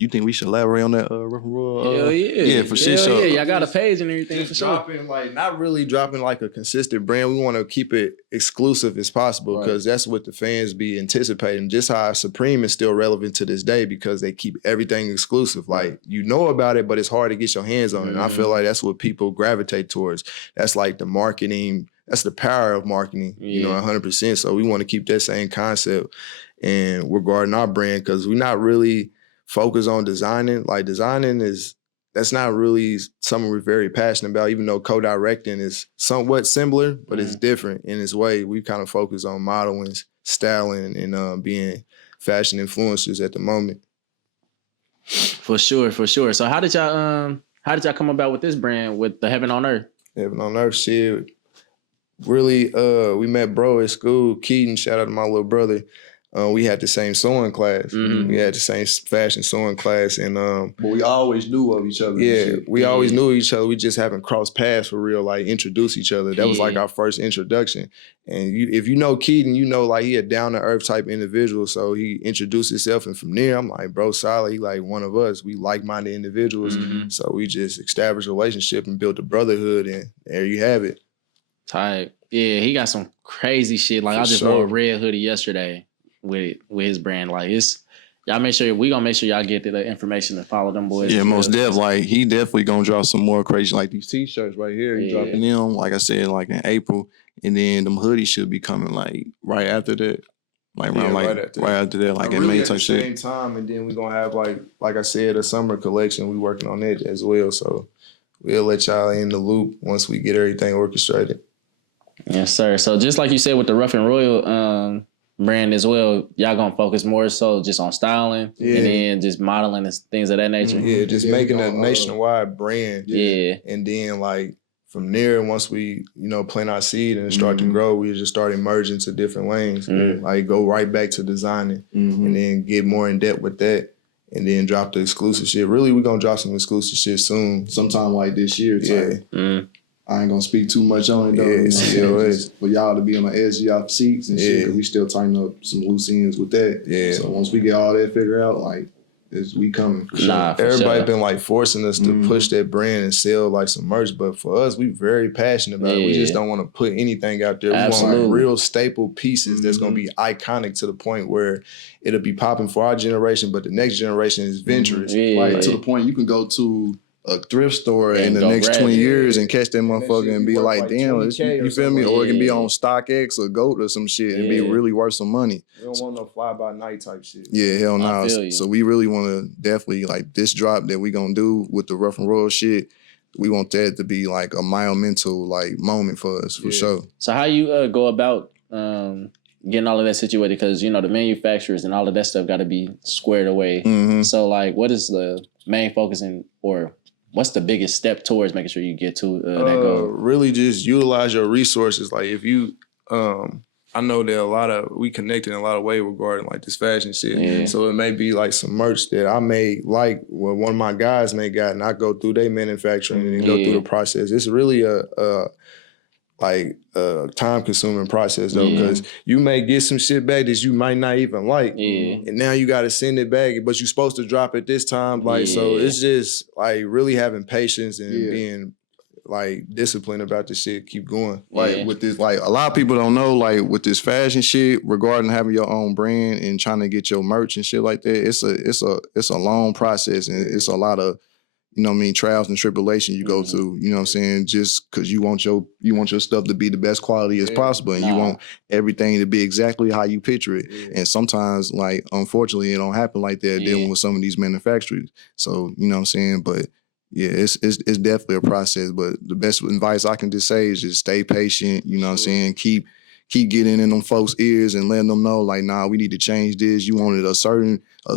You think we should elaborate on that Rough and Royal? Hell yeah. Yeah, for shit. So Yeah, y'all got a page and everything for sure. Not really dropping like a consistent brand. We want to keep it exclusive as possible because that's what the fans be anticipating. Just how Supreme is still relevant to this day because they keep everything exclusive. Like, you know about it, but it's hard to get your hands on it. And I feel like that's what people gravitate towards. That's like the marketing. That's the power of marketing, you know, 100%. So we want to keep that same concept and regarding our brand because we're not really focused on designing. Like that's not really something we're very passionate about, even though co-directing is somewhat similar, but it's different in its way. We kind of focus on modeling, styling, and being fashion influencers at the moment. For sure. So how did y'all come about with this brand with the Heaven on Earth? Heaven on Earth shit. Really, we met bro at school, Keaton, shout out to my little brother. We had the same sewing class. We had the same fashion sewing class, and but we always knew of each other. Yeah, we always knew each other. We just haven't crossed paths for real, like introduce each other. That was like our first introduction. And if you know Keaton, you know like he a down to earth type individual. So he introduced himself, and from there, I'm like, bro, solid. He like one of us. We like minded individuals. So we just established a relationship and built a brotherhood, and there you have it. Tight. Yeah, he got some crazy shit. Like I just wore a red hoodie yesterday with his brand. Like y'all make sure we gonna make sure y'all get the information to follow them boys. Yeah, most def. Like he definitely gonna drop some more crazy like these t-shirts right here. He dropping them, like I said, like in April, and then them hoodies should be coming like right after that. Like around right after that, like in May type shit. Same time, and then we're gonna have like I said, a summer collection. We working on that as well. So we'll let y'all in the loop once we get everything orchestrated. Yes, sir. So just like you said with the Rough and Royal brand as well, y'all gonna focus more so just on styling and then just modeling and things of that nature. Yeah, just making a nationwide brand. Yeah. And then like from there, once we, plant our seed and start to grow, we just start emerging to different lanes. Like go right back to designing and then get more in depth with that. And then drop the exclusive shit. Really, we're gonna drop some exclusive shit soon. Sometime like this year. Yeah. I ain't gonna speak too much on it though. For y'all to be on the edge of y'all seats and shit, cause we still tighten up some loose ends with that. Yeah. So once we get all that figured out, like, we coming. Everybody been like forcing us to push that brand and sell like some merch, but for us, we very passionate about it. We just don't want to put anything out there. We want like real staple pieces that's gonna be iconic to the point where it'll be popping for our generation, but the next generation is venturous. Like to the point you can go to a thrift store in the next 20 years and catch that motherfucker and be like, damn, you feel me? Or it can be on StockX or GOAT or some shit and be really worth some money. We don't want no fly-by-night type shit. Yeah, hell no. So we really want to definitely, like, this drop that we gonna do with the Rough and Royal shit, we want that to be like a monumental, like, moment for us, for sure. So how you go about getting all of that situated? Because, the manufacturers and all of that stuff got to be squared away. So, like, what is the main focus or what's the biggest step towards making sure you get to that goal? Really just utilize your resources. Like if you, I know that we connect in a lot of ways regarding like this fashion shit. Yeah. So it may be like some merch that I may like, well, one of my guys may got, and I go through their manufacturing and then go through the process. It's really a time-consuming process though, because you may get some shit back that you might not even like, and now you got to send it back, but you're supposed to drop it this time. Like, so it's just like really having patience and being like disciplined about this shit. Keep going. Like with this, like a lot of people don't know, like with this fashion shit regarding having your own brand and trying to get your merch and shit like that. It's a long process and it's a lot of, trials and tribulation you go through, just because you want your stuff to be the best quality as possible and you want everything to be exactly how you picture it. And sometimes, like, unfortunately, it don't happen like that dealing with some of these manufacturers. So, but yeah, it's definitely a process. But the best advice I can just say is just stay patient, keep keep getting in them folks' ears and letting them know, like, nah, we need to change this. You want it a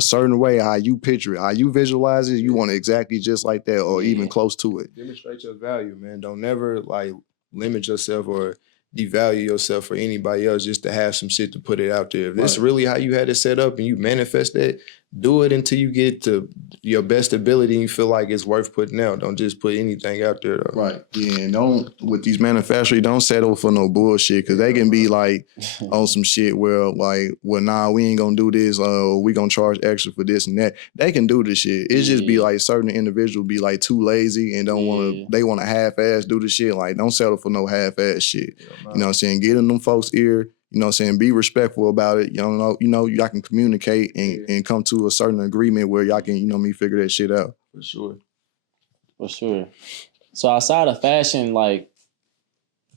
certain way, how you picture it, how you visualize it. You want it exactly just like that, or even close to it. Demonstrate your value, man. Don't never like limit yourself or devalue yourself for anybody else just to have some shit to put it out there. If this is really how you had it set up and you manifest that, do it until you get to your best ability and you feel like it's worth putting out. Don't just put anything out there, though. Right. Yeah, and don't, with these manufacturers, don't settle for no bullshit, because they can be like on some shit where like, well, nah, we ain't gonna do this, we gonna charge extra for this and that. They can do this shit. It just be like certain individuals be like too lazy and don't they wanna half-ass do the shit. Like, don't settle for no half-ass shit. You know what I'm saying? Get in them folks' ear. You know what I'm saying? Be respectful about it. Y'all can communicate and come to a certain agreement where y'all can, figure that shit out. For sure. For sure. So outside of fashion, like,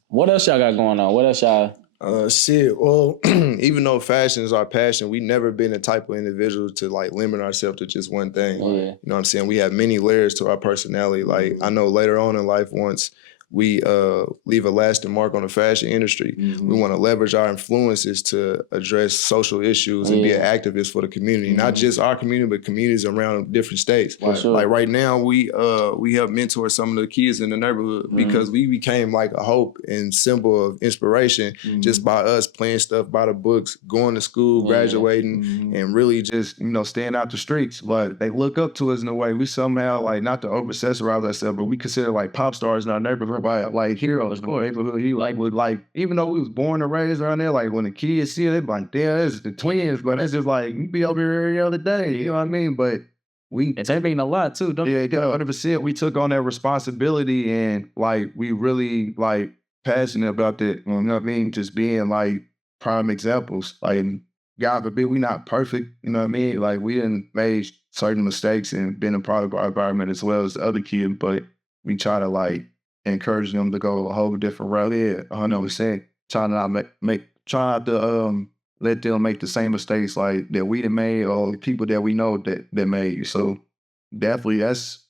what else y'all got going on? What else y'all? Shit. Well, even though fashion is our passion, we never been the type of individual to like limit ourselves to just one thing. Yeah. You know what I'm saying? We have many layers to our personality. Like, I know later on in life, once we leave a lasting mark on the fashion industry, we want to leverage our influences to address social issues and be an activist for the community. Not just our community, but communities around different states. Sure. Like right now, we help mentor some of the kids in the neighborhood because we became like a hope and symbol of inspiration just by us playing stuff by the books, going to school, graduating, and really just, staying out the streets. But they look up to us in a way. We somehow, like, not to over-accessorize ourselves, but we consider like pop stars in our neighborhood by like heroes. Even though we was born and raised around there, like when the kids see it, they be like, damn, this is the twins. But it's just like, you be over here every other day. You know what I mean? But and they mean a lot too, don't they? 100%. We took on that responsibility and like we really like passionate about that. You know what I mean? Just being like prime examples. Like, God forbid, we not perfect. You know what I mean? Like, we done made certain mistakes and been a part of our environment as well as the other kids, but we try to like encourage them to go a whole different route. 100%. Try not to let them make the same mistakes like that we done made or people that we know that made. So definitely that's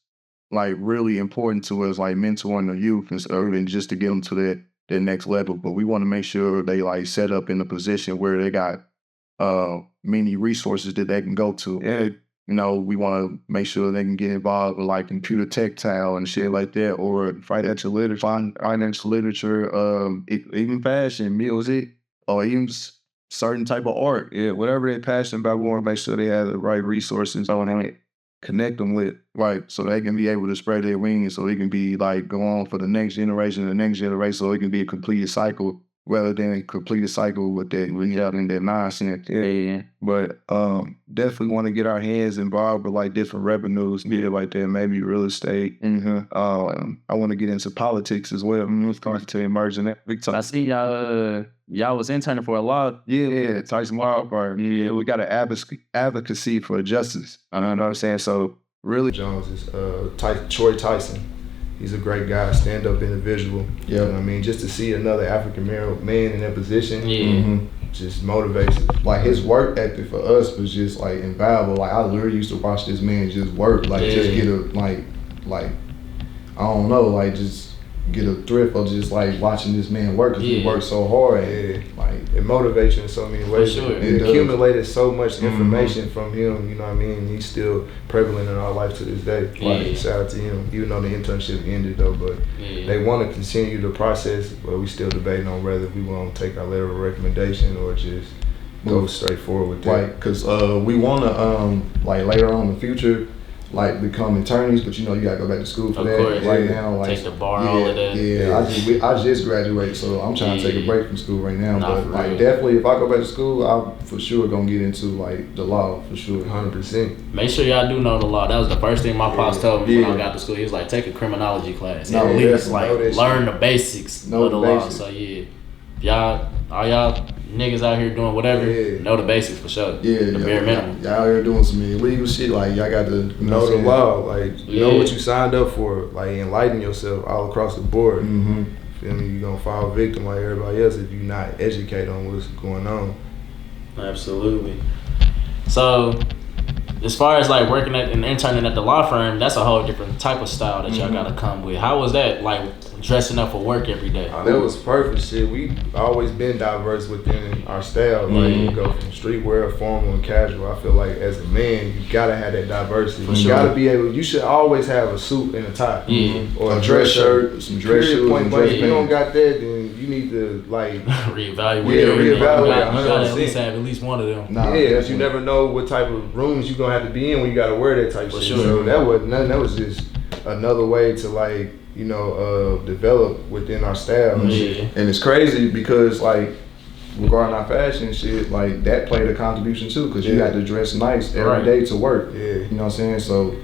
like really important to us, like mentoring the youth and just to get them to that next level. But we want to make sure they like set up in a position where they got many resources that they can go to. And we want to make sure they can get involved with like computer textile and shit like that, or financial literature, even fashion, music, or even certain type of art. Yeah, whatever they're passionate about, we want to make sure they have the right resources on it, connect them with, right, so they can be able to spread their wings, so it can be like go on for the next generation, so it can be a completed cycle rather than a completed cycle with that in that nonsense. Yeah. But definitely want to get our hands involved with like different revenues, like that, maybe real estate. I want to get into politics as well. It's going to emerge in that big time. I see y'all was interning for a lot. Yeah, Tyson Wildfire. Yeah, we got an advocacy for justice. You know what I'm saying? So really, Jones is Troy Tyson. He's a great guy, stand-up individual. You know what I mean? Just to see another African man in that position, just motivates us. Like, his work ethic for us was just like invaluable. Like, I literally used to watch this man just work, like just get a like I don't know, like just get a thrift of just like watching this man work because he works so hard. Like, it motivates you in so many ways. For sure. It accumulated so much information from him, you know what I mean? He's still prevalent in our life to this day. Like, shout out to him, even though the internship ended though, but they want to continue the process, but we still debating on whether we want to take our letter of recommendation or just go straight forward with that. Right, because we want to, like later on in the future, like become attorneys, but you gotta go back to school for that. Course, right now, like take the bar, all of that. Yeah, I just graduated, so I'm trying to take a break from school right now. But like, definitely, if I go back to school, I'm for sure gonna get into like the law for sure. 100%. Make sure y'all do know the law. That was the first thing my pops told me when I got to school. He was like, take a criminology class. At least like learn the basics of the law. So all y'all niggas out here doing whatever, know the basics for sure. The bare minimum. Y'all out here doing some illegal shit, like y'all got to know the law, like know what you signed up for, like enlighten yourself all across the board. Feel me? You gonna fall victim like everybody else if you not educated on what's going on. Absolutely. So, as far as like working at and interning at the law firm, that's a whole different type of style that y'all gotta come with. How was that? Like, dressing up for work every day? That was perfect shit. We always been diverse within our style. Like we go from streetwear, formal, and casual. I feel like as a man, you gotta have that diversity. You gotta be able. You should always have a suit and a tie, or a dress shirt, some dress shoes. Point blank. If you don't got that, then you need to like reevaluate. Reevaluate. You gotta at least have at least one of them. Because you never know what type of rooms you're gonna have to be in when you gotta wear that type of shit. So that wasn't nothing. That was just another way to like, you know, develop within our style and shit. And it's crazy because like regarding our fashion shit, like that played a contribution too, because you had to dress nice every day to work. You know what I'm saying? So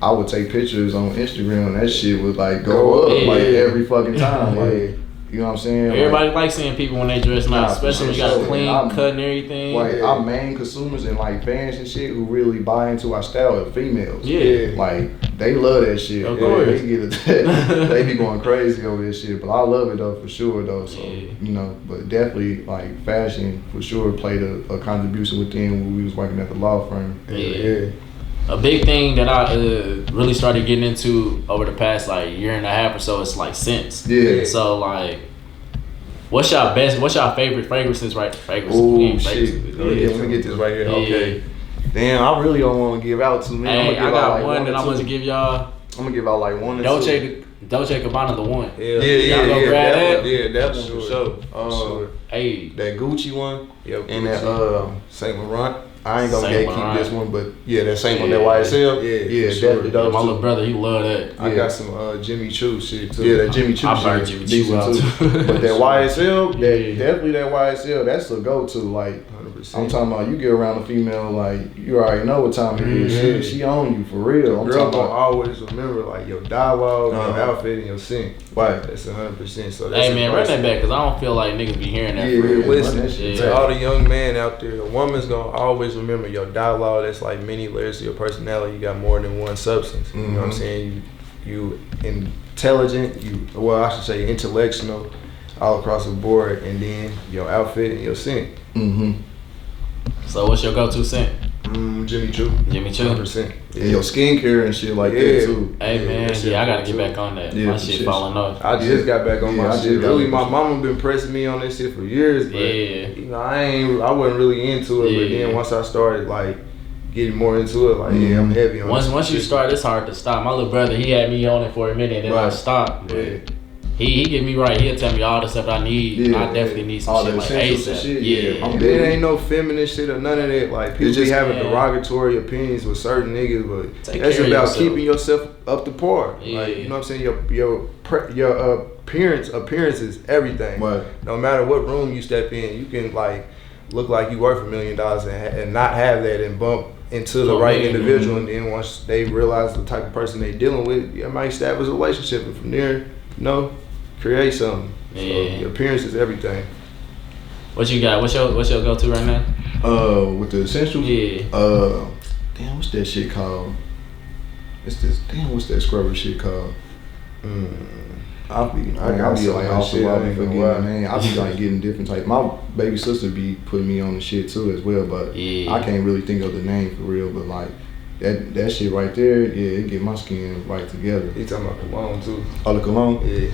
I would take pictures on Instagram and that shit would like go up like every fucking time. Like, you know what I'm saying? Everybody likes seeing people when they dress nice, especially when you got a clean cut and everything. Like our main consumers and like fans and shit who really buy into our style are females. Like they love that shit. Of course. They get it. They be going crazy over this shit, but I love it though for sure though. So you know, but definitely like fashion for sure played a contribution within when we was working at the law firm. A big thing that I really started getting into over the past like year and a half or so is like scents. So like, what's your favorite fragrances? Right? Fragrances. Oh shit. Let me get this right here. Okay. Damn, I really don't want to give out too many. Hey, I got one that I'm gonna give y'all. I'm gonna give out like one or two. Dolce & Gabbana, the one. Y'all go grab that? Yeah, that one for sure. Hey, that Gucci one. And that Saint Laurent. I ain't gonna gatekeep this one, but that same one, that YSL. Definitely. My little brother, he love that. I got some Jimmy Choo shit too. Yeah, that Jimmy Choo shit. I burn Jimmy Choo out too. But that YSL, definitely that YSL, that's the go-to. Like, 100%. I'm talking about you get around a female, like, you already know what time it is. She on you for real. I'm talking about always remember, like, your dialogue, your outfit, and your scent. Right. That's 100%. So that's hey, man, run that back, because I don't feel like niggas be hearing that. Listen, to all the young men out there, a woman's gonna always remember your dialogue. That's like many layers to your personality. You got more than one substance. You know what I'm saying? You intelligent, I should say intellectual all across the board, and then your outfit and your scent. So what's your go-to scent? Jimmy Choo. 100%. And your skincare and shit like that too. Hey man, I gotta get back on that. My shit falling off. I just got back on my shit. Really, my mama been pressing me on that shit for years, but you know, I wasn't really into it. But then once I started like getting more into it, like I'm heavy on it. Once you start, it's hard to stop. My little brother, he had me on it for a minute, and then I stopped. He get me right. He'll tell me all the stuff I need. I definitely need some shit like ASAP. There ain't no feminist shit or none of that. Like people just having derogatory opinions with certain niggas, but that's about keeping yourself up to par. Like, you know what I'm saying? Your appearance is everything. No matter what room you step in, you can like look like you worth $1 million and not have that and bump into the right individual. And then once they realize the type of person they dealing with, you might establish a relationship, and from there, you know, create something. So your appearance is everything. What you got? What's your go-to right now? With the essentials? Damn, what's that shit called? What's that scrubber shit called? I'll be like off the wall forgetting the name. I'll be like getting different type. My baby sister be putting me on the shit too as well, but I can't really think of the name for real. But like that shit right there, it get my skin right together. You talking about cologne too? Oh, the cologne? Yeah.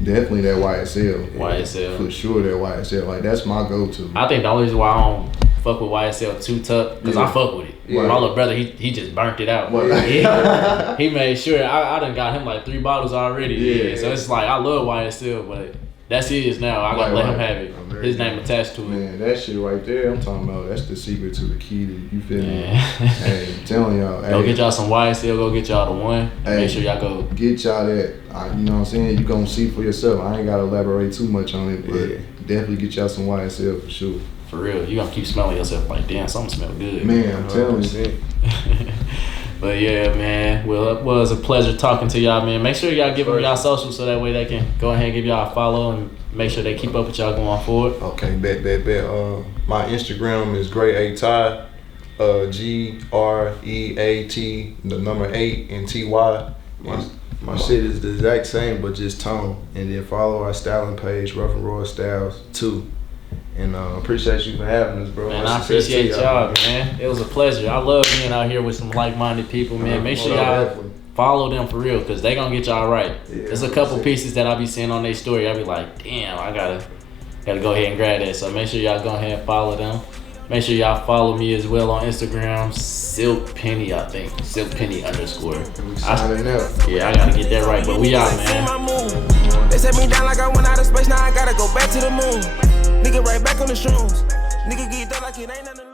Definitely that YSL. YSL. For sure that YSL. Like that's my go-to. I think the only reason why I don't fuck with YSL too tough, because I fuck with it. My little brother, he just burnt it out. He made sure. I done got him like 3 bottles already. So it's like, I love YSL, but that's his now. I gotta let him have it. His name attached to it. Man, that shit right there, I'm talking about, that's the secret to the key to, you feel me? Hey, I'm telling y'all. Go get y'all some YSL, go get y'all the one. Make sure y'all go. Get y'all that, you know what I'm saying? You gonna see for yourself. I ain't gotta elaborate too much on it, but definitely get y'all some YSL for sure. For real, you gonna keep smelling yourself like, damn, something smell good. Man, I'm telling you. But yeah, man, well, it was a pleasure talking to y'all, man. Make sure y'all give them y'all socials so that way they can go ahead and give y'all a follow and make sure they keep up with y'all going forward. Okay, bet. My Instagram is Great8Ty, GREAT, the number 8 and TY. My shit is the exact same, but just tone. And then follow our styling page, Rough and Raw Styles 2. And appreciate you for having us, bro. Man, I appreciate y'all, man. It was a pleasure. I love being out here with some like-minded people, man. Make sure y'all follow them for real, because they gonna get y'all right. Yeah, there's a couple pieces that I be seeing on their story. I be like, damn, I gotta go ahead and grab that. So make sure y'all go ahead and follow them. Make sure y'all follow me as well on Instagram, Silk Penny, I think. Silk Penny _. Yeah, I gotta get that right, but we out, man. They set me down like I went out of space, now I gotta go back to the moon. Nigga right back on the shrooms. Nigga get done like it ain't nothing.